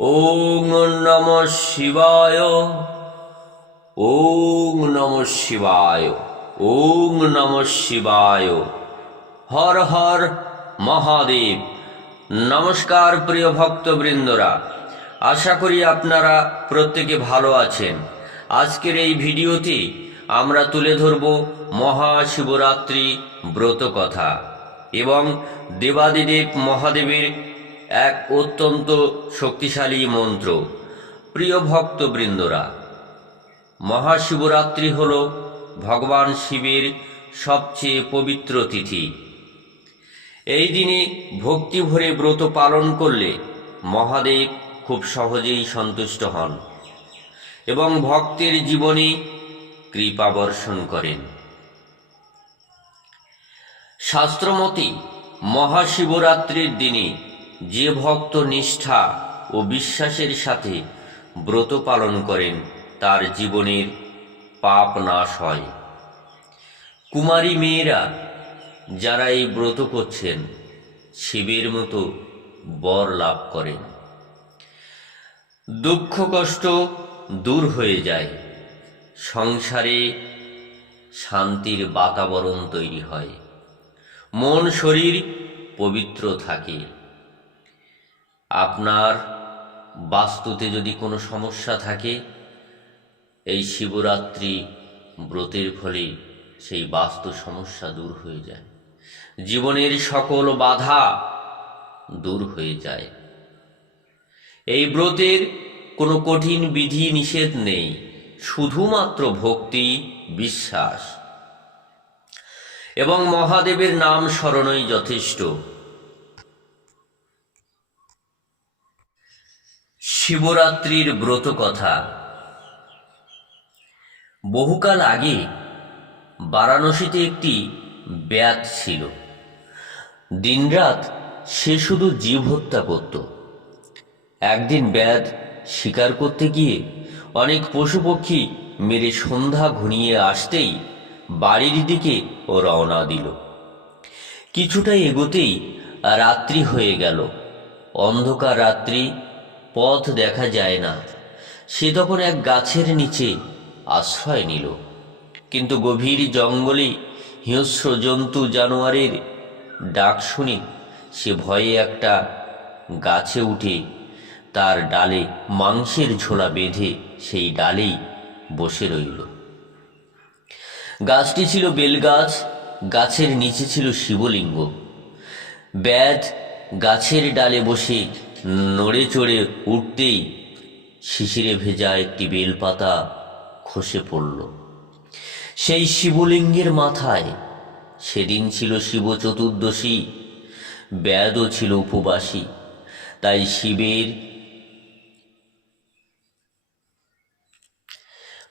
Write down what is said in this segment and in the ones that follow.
ওং নমঃ শিবায়। ওং নমঃ শিবায়। ওং নমঃ শিবায়। হর হর মহাদেব। নমস্কার প্রিয় ভক্তবৃন্দরা, আশা করি আপনারা প্রত্যেকে ভালো আছেন। আজকের এই ভিডিওতে আমরা তুলে ধরব মহাশিবরাত্রি ব্রত কথা এবং দেবাদিদেব মহাদেবের এক অত্যন্ত শক্তিশালী মন্ত্র। প্রিয় ভক্তবৃন্দরা, মহাশিবরাত্রি হল ভগবান শিবের সবচেয়ে পবিত্র তিথি। এই দিনে ভক্তি ভরে ব্রত পালন করলে মহাদেব খুব সহজেই সন্তুষ্ট হন এবং ভক্তের জীবনে কৃপা বর্ষণ করেন। শাস্ত্রমতে মহাশিবরাত্রির দিনে যে ভক্ত নিষ্ঠা ও বিশ্বাসের সাথে ব্রত পালন করেন তার জীবনের পাপ নাশ হয়। কুমারী মেয়েরা যারা এই ব্রত করছেন শিবের মতো বর লাভ করেন। দুঃখ কষ্ট দূর হয়ে যায়, সংসারে শান্তির বাতাবরণ তৈরি হয়, মন শরীর পবিত্র থাকে। আপনার বাস্তুতে যদি কোনো সমস্যা থাকে, এই শিবরাত্রি ব্রতের ফলে সেই বাস্তু সমস্যা দূর হয়ে যায়, জীবনের সকল বাধা দূর হয়ে যায়। এই ব্রতের কোনো কঠিন বিধি নিষেধ নেই, শুধুমাত্র ভক্তি, বিশ্বাস এবং মহাদেবের নাম স্মরণই যথেষ্ট। শিবরাত্রির ব্রত কথা। বহুকাল আগে বারাণসীতে একটি ব্যাত ছিল। দিনরাত সে শুধু জীব হত্যা করত। একদিন ব্যাত শিকার করতে গিয়ে অনেক পশু পক্ষী মেরে সন্ধ্যা ঘনিয়ে আসতেই বাড়ির দিকে ও রওনা দিল। কিছুটা এগোতেই রাত্রি হয়ে গেল। অন্ধকার রাত্রি, পথ দেখা যায় না। সে তখন এক গাছের নিচে আশ্রয় নিল। কিন্তু গভীর জঙ্গলে হিংস্র জন্তু জানোয়ারের ডাক শুনে সে ভয়ে একটা গাছে উঠে তার ডালে মাংসের ঝোলা বেঁধে সেই ডালেই বসে রইল। গাছটি ছিল বেলগাছ, গাছের নিচে ছিল শিবলিঙ্গ। ব্যাধ গাছের ডালে বসে নড়ে চড়ে উঠতেই শিশিরে ভেজা একটি বেলপাতা খসে পড়ল সেই শিবলিঙ্গের মাথায়। সেদিন ছিল শিব চতুর্দশী, ব্যাধও ছিল উপবাসী। তাই শিবের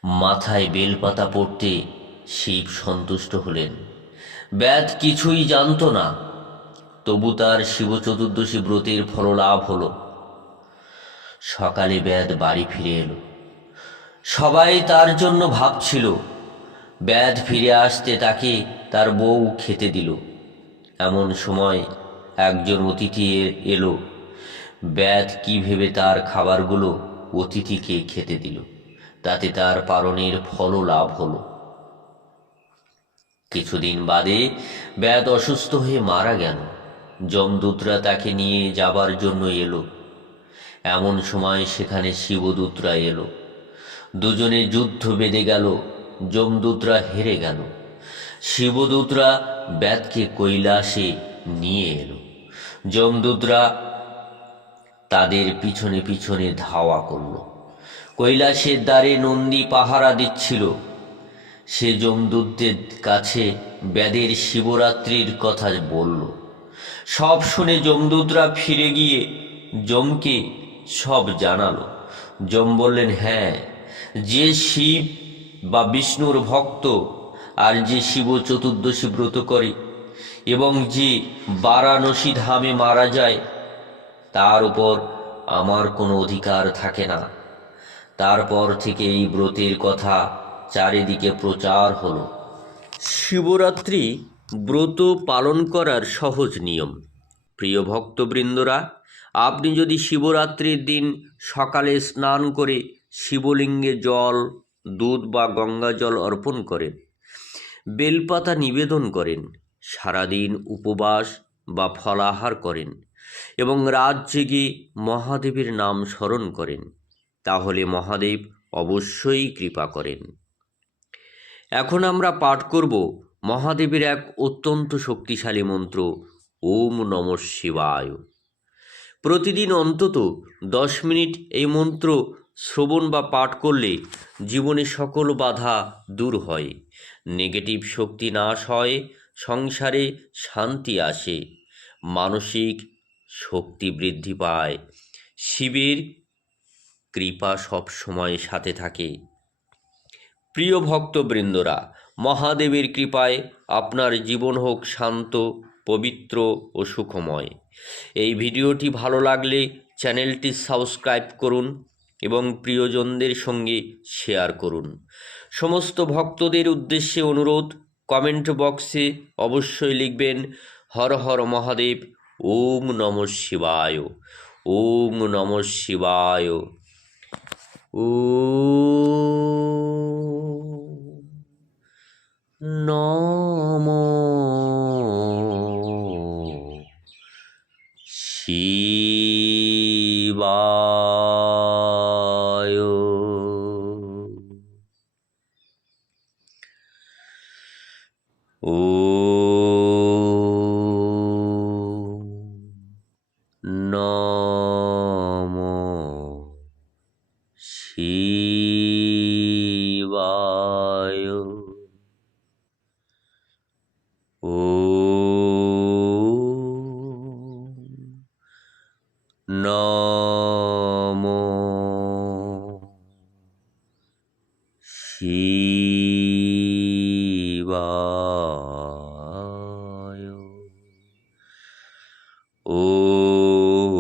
মাথায় বেলপাতা পড়তে শিব সন্তুষ্ট হলেন। ব্যাধ কিছুই জানত না, তবু তার শিব চতুর্দশী ব্রতের ফললাভ হলো। সকালে ব্যাধ বাড়ি ফিরে এলো। সবাই তার জন্য ভাবছিল। ব্যাধ ফিরে আসতে তাকে তার বউ খেতে দিল। এমন সময় একজন অতিথি এলো। ব্যাধ কি ভেবে তার খাবারগুলো অতিথিকে খেতে দিল, তাতে তার পালনের ফলও লাভ হলো। কিছুদিন বাদে ব্যাধ অসুস্থ হয়ে মারা গেল। যমদূতরা তাকে নিয়ে যাবার জন্য এলো। এমন সময় সেখানে শিবদূতরা এলো। দুজনে যুদ্ধ বেঁধে গেল। যমদূতরা হেরে গেল। শিবদূতরা ব্যাধকে কৈলাসে নিয়ে এলো। যমদূতরা তাদের পিছনে পিছনে ধাওয়া করল। কৈলাসের দ্বারে নন্দী পাহারা দিচ্ছিল। সে যমদূতদের কাছে ব্যাধের শিবরাত্রির কথা বলল। সব শুনে যমদূতরা ফিরে গিয়ে যমকে সব জানালো। যম বললেন, হ্যাঁ, যে শিব বা বিষ্ণুর ভক্ত আর যে শিব চতুর্দশী ব্রত করে এবং যে বারাণসী ধামে মারা যায়, তার উপর আমার কোনো অধিকার থাকে না। তারপর থেকে এই ব্রতের কথা চারিদিকে প্রচার হলো। শিবরাত্রি ব্রত পালন করার সহজ নিয়ম। প্রিয় ভক্তবৃন্দরা, আপনি যদি শিবরাত্রির দিন সকালে স্নান করে শিবলিঙ্গে জল, দুধ বা গঙ্গা জল অর্পণ করেন, বেলপাতা নিবেদন করেন, সারাদিন উপবাস বা ফলাহার করেন এবং রাত জেগে মহাদেবের নাম স্মরণ করেন, তাহলে মহাদেব অবশ্যই কৃপা করেন। এখন আমরা পাঠ করব মহাদেবের এক অত্যন্ত শক্তিশালী মন্ত্র, ওম নমঃ শিবায়। প্রতিদিন অন্তত 10 মিনিট এই মন্ত্র শ্রবণ বা পাঠ করলে জীবনে সকল বাধা দূর হয়, নেগেটিভ শক্তি নাশ হয়, সংসারে শান্তি আসে, মানসিক শক্তি বৃদ্ধি পায়, শিবের কৃপা সব সময় সাথে থাকে। প্রিয় ভক্তবৃন্দরা, মহাদেবের কৃপায় আপনার জীবন হোক শান্ত, পবিত্র ও সুখময়। এই ভিডিওটি ভালো লাগলে চ্যানেলটি সাবস্ক্রাইব করুন এবং প্রিয়জনদের সঙ্গে শেয়ার করুন। সমস্ত ভক্তদের উদ্দেশ্যে অনুরোধ, কমেন্ট বক্সে অবশ্যই লিখবেন হর হর মহাদেব, ওম নমঃ শিবায়, ওম নমঃ শিবায়। নমঃ শিবায়। নমঃ শিবায়। নমঃ শিবায়।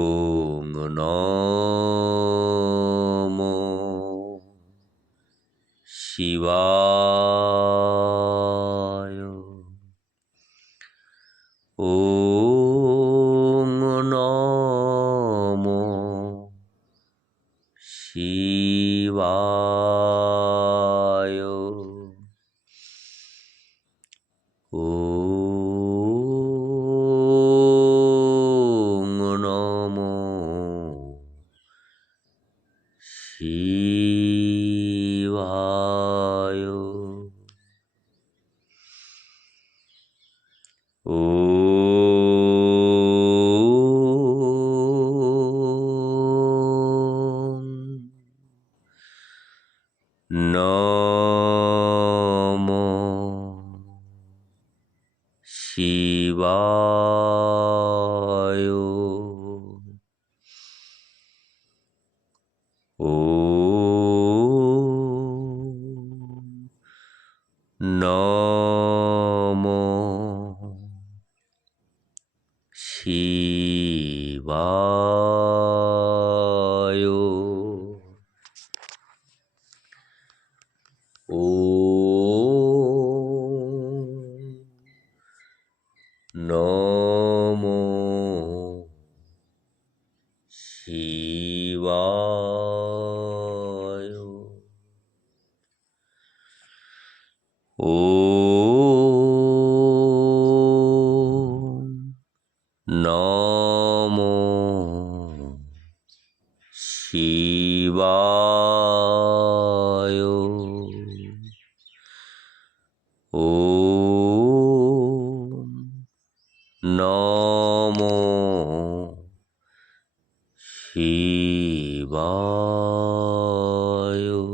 ওম নমঃ শিবায়। ওম নমঃ শিবায়। ওম নমঃ শিবায়। ওম নমঃ শিবায়। ওম নমঃ শিবায়। ওম নমঃ শিবায়। ওম নমঃ শিবায়। ওম নমঃ শিবায়।